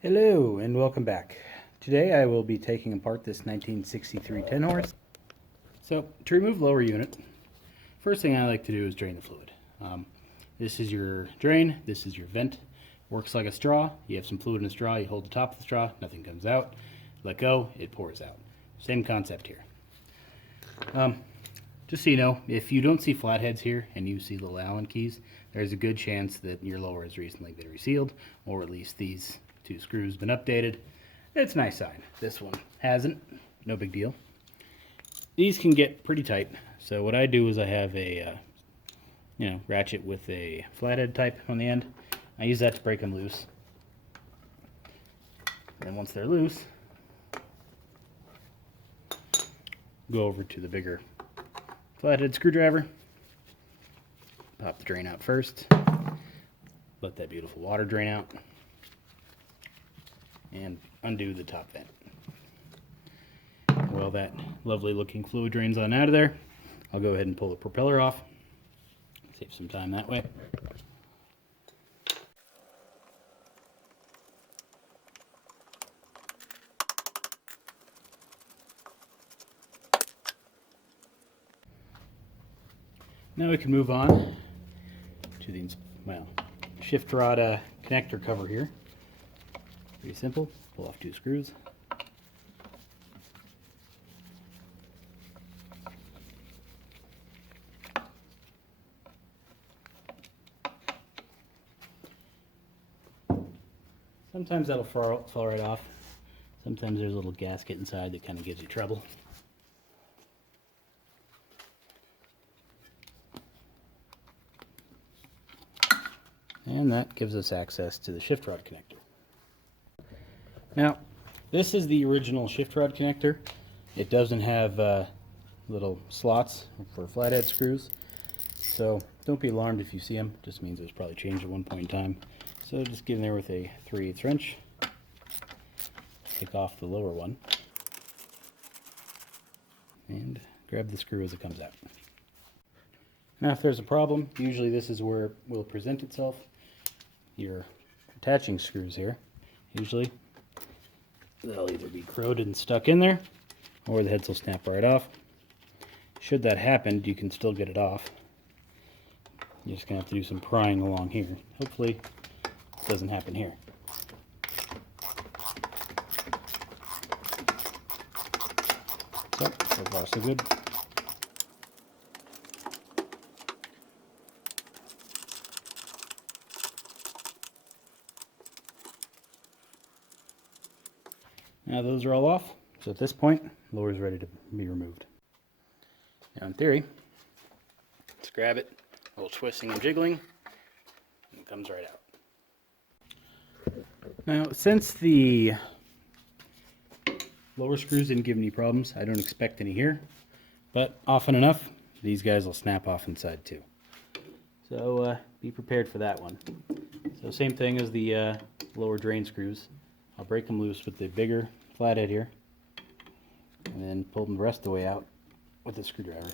Hello and welcome back. Today I will be taking apart this 1963 10 horse. So to remove lower unit, first thing I like to do is drain the fluid. This is your drain, this is your vent. Works like a straw. You have some fluid in a straw, you hold the top of the straw, nothing comes out. Let go, it pours out. Same concept here. Just so you know, if you don't see flatheads here and you see little Allen keys, there's a good chance that your lower has recently been resealed, or at least these two screws been updated. It's a nice sign. This one hasn't. No big deal. These can get pretty tight, so what I do is I have a ratchet with a flathead type on the end. I use that to break them loose. And once they're loose, go over to the bigger flathead screwdriver, pop the drain out first, let that beautiful water drain out, and undo the top vent. While that lovely looking fluid drains on out of there, I'll go ahead and pull the propeller off, save some time that way. Now we can move on to the shift rod connector cover here. Pretty simple. Pull off two screws. Sometimes that'll fall right off. Sometimes there's a little gasket inside that kind of gives you trouble. And that gives us access to the shift rod connector. Now, this is the original shift rod connector. It doesn't have little slots for flathead screws, so don't be alarmed if you see them. Just means it was probably changed at one point in time. So just get in there with a 3/8 wrench, take off the lower one, and grab the screw as it comes out. Now if there's a problem, usually this is where it will present itself. Your attaching screws here, usually they'll either be corroded and stuck in there, or the heads will snap right off. Should that happen, you can still get it off. You're just going to have to do some prying along here. Hopefully it doesn't happen here. So far so good. Now those are all off, so at this point, lower is ready to be removed. Now in theory, let's grab it, a little twisting and jiggling, and it comes right out. Now since the lower screws didn't give any problems, I don't expect any here, but often enough, these guys will snap off inside too. So be prepared for that one. So same thing as the lower drain screws. I'll break them loose with the bigger flathead here, and then pull them the rest of the way out with the screwdriver.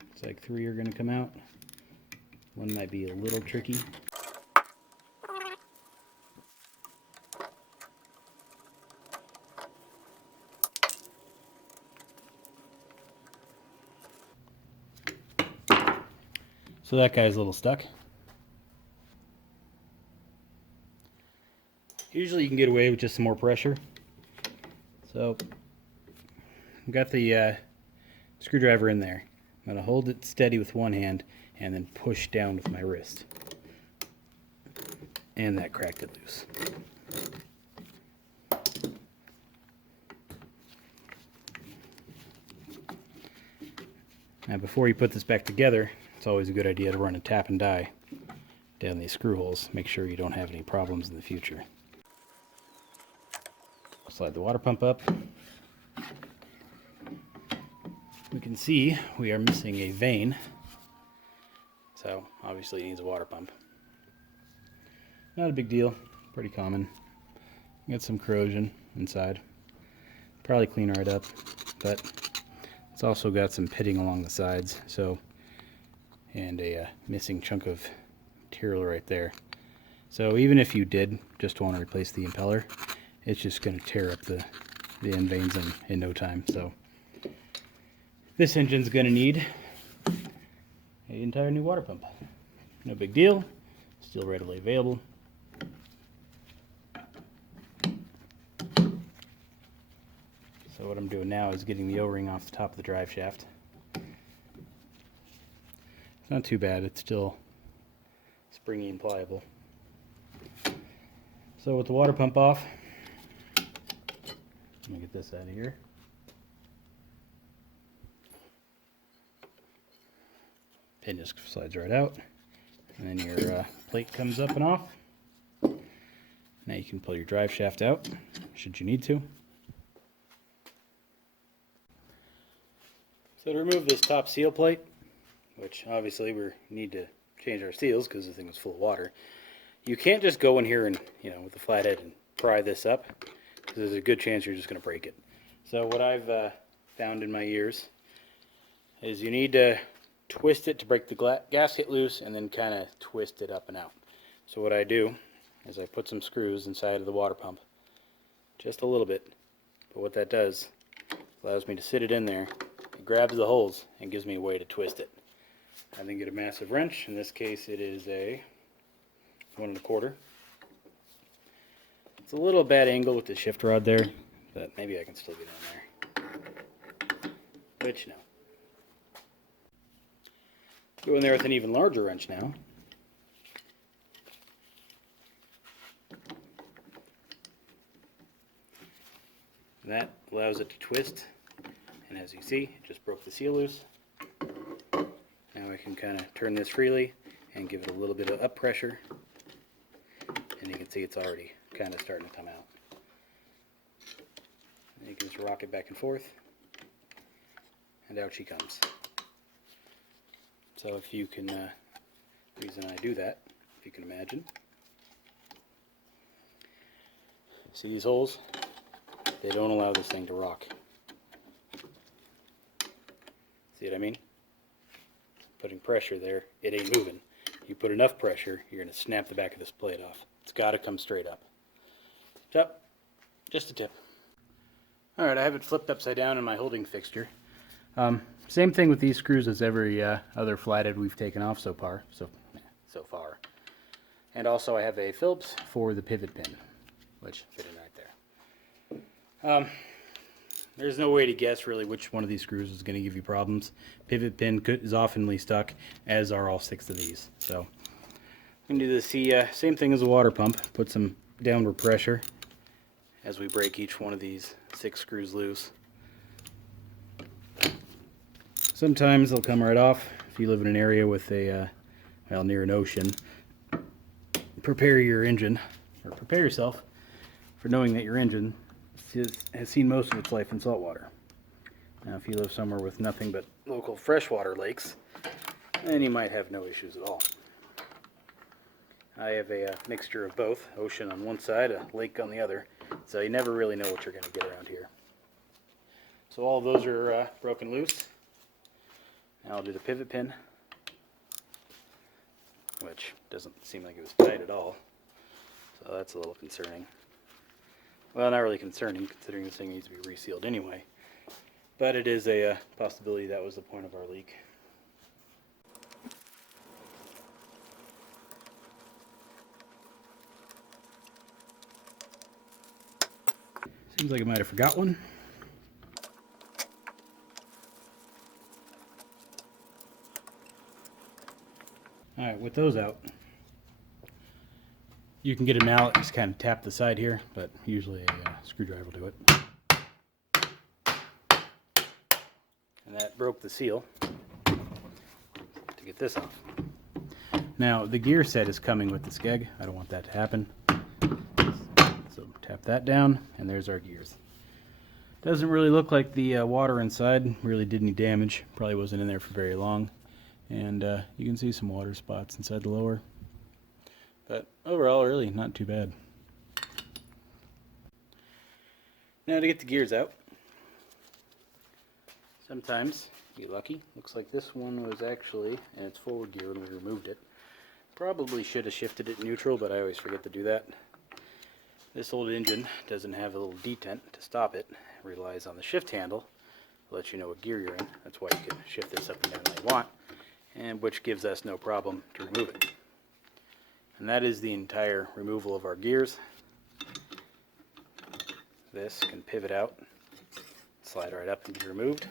Looks like 3 are going to come out. One might be a little tricky. So that guy's a little stuck. Usually you can get away with just some more pressure. So I've got the screwdriver in there. I'm going to hold it steady with one hand and then push down with my wrist. And that cracked it loose. Now before you put this back together, it's always a good idea to run a tap and die down these screw holes. Make sure you don't have any problems in the future. Slide the water pump up. We can see we are missing a vane, so obviously it needs a water pump. Not a big deal, pretty common. Got some corrosion inside. Probably clean right up, but it's also got some pitting along the sides, so and a missing chunk of material right there. So even if you did just want to replace the impeller, it's just going to tear up the end vanes in no time. So this engine's going to need an entire new water pump. No big deal, still readily available. So what I'm doing now is getting the O-ring off the top of the drive shaft. It's not too bad, it's still springy and pliable. So with the water pump off, let me get this out of here. Pin just slides right out, and then your plate comes up and off. Now you can pull your drive shaft out, should you need to. So to remove this top seal plate, which obviously we need to change our seals because the thing was full of water, you can't just go in here and, with the flathead and pry this up, because there's a good chance you're just going to break it. So what I've found in my years is you need to twist it to break the gasket loose, and then kind of twist it up and out. So what I do is I put some screws inside of the water pump, just a little bit, but what that does allows me to sit it in there. It grabs the holes and gives me a way to twist it. I then get a massive wrench. In this case it is a 1 1/4. It's a little bad angle with the shift rod there, but maybe I can still get in there. Which, no. Go in there with an even larger wrench now. That allows it to twist, and as you see, it just broke the seal loose. Now I can kind of turn this freely and give it a little bit of up pressure, and you can see it's already kind of starting to come out. And you can just rock it back and forth, and out she comes. So if you can, the reason I do that, if you can imagine, see these holes? They don't allow this thing to rock. See what I mean? Putting pressure there, it ain't moving. You put enough pressure, you're going to snap the back of this plate off. It's got to come straight up. So, just a tip. Alright, I have it flipped upside down in my holding fixture. Same thing with these screws as every other flathead we've taken off so far. And also I have a Phillips for the pivot pin, which fit in right there. There's no way to guess really which one of these screws is going to give you problems. Pivot pin is oftenly stuck, as are all 6 of these. So I'm going to do the same thing as a water pump. Put some downward pressure as we break each one of these 6 screws loose. Sometimes they'll come right off. If you live in an area with near an ocean, prepare your engine, or prepare yourself for knowing that your engine has seen most of its life in saltwater. Now if you live somewhere with nothing but local freshwater lakes, then you might have no issues at all. I have a mixture of both, ocean on one side, a lake on the other, so you never really know what you're going to get around here. So all of those are broken loose. Now I'll do the pivot pin, which doesn't seem like it was tight at all, so that's a little concerning. Well, not really concerning, considering this thing needs to be resealed anyway, but it is a possibility that was the point of our leak. Seems like I might have forgot one. Alright, with those out, you can get a mallet, just kind of tap the side here, but usually a screwdriver will do it. And that broke the seal to get this off. Now, the gear set is coming with the skeg. I don't want that to happen. So tap that down, and there's our gears. Doesn't really look like the water inside really did any damage. Probably wasn't in there for very long. And you can see some water spots inside the lower. But overall, really not too bad. Now to get the gears out. Sometimes be lucky. Looks like this one was actually in its forward gear when we removed it. Probably should have shifted it neutral, but I always forget to do that. This old engine doesn't have a little detent to stop it. It relies on the shift handle to let you know what gear you're in. That's why you can shift this up and down when you want, and which gives us no problem to remove it. And that is the entire removal of our gears. This can pivot out, slide right up and be removed.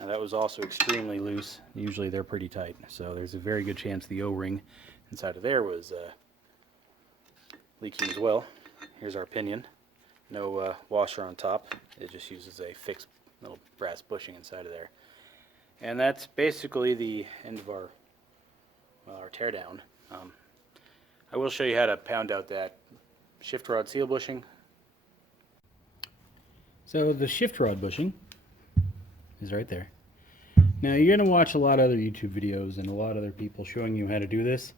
Now that was also extremely loose. Usually they're pretty tight, so there's a very good chance the O-ring inside of there was leaking as well. Here's our pinion. No washer on top. It just uses a fixed little brass bushing inside of there. And that's basically the end of our teardown. I will show you how to pound out that shift rod seal bushing. So the shift rod bushing is right there. Now you're going to watch a lot of other YouTube videos and a lot of other people showing you how to do this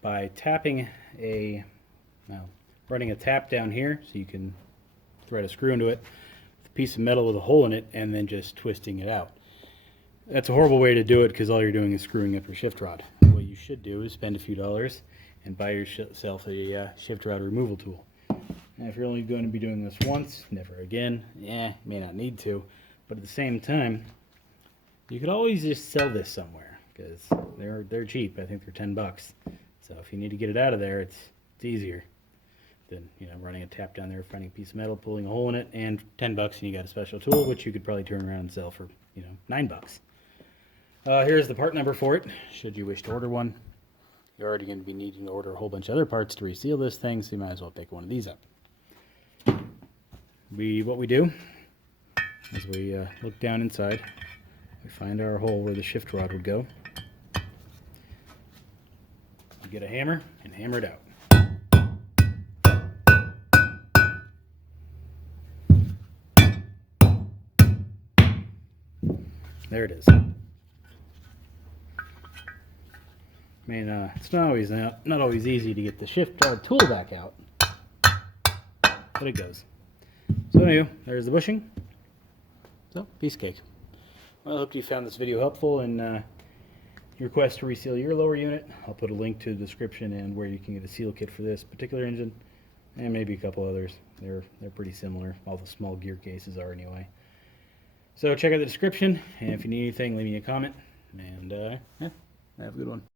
by tapping running a tap down here, so you can thread a screw into it, with a piece of metal with a hole in it, and then just twisting it out. That's a horrible way to do it because all you're doing is screwing up your shift rod. What you should do is spend a few dollars and buy yourself a shift rod removal tool. Now if you're only going to be doing this once, never again, you may not need to, but at the same time, you could always just sell this somewhere because they're cheap. I think they're $10. So if you need to get it out of there, it's easier than running a tap down there, finding a piece of metal, pulling a hole in it, and $10 and you got a special tool which you could probably turn around and sell for $9. Here's the part number for it, should you wish to order one. You're already going to be needing to order a whole bunch of other parts to reseal this thing, so you might as well pick one of these up. What we do is we look down inside, we find our hole where the shift rod would go. We get a hammer and hammer it out. There it is. I mean, it's not always easy to get the shift rod tool back out, but it goes. So anyway, there's the bushing. So, piece of cake. Well, I hope you found this video helpful in your quest to reseal your lower unit. I'll put a link to the description and where you can get a seal kit for this particular engine, and maybe a couple others. They're pretty similar. All the small gear cases are anyway. So check out the description, and if you need anything, leave me a comment, and have a good one.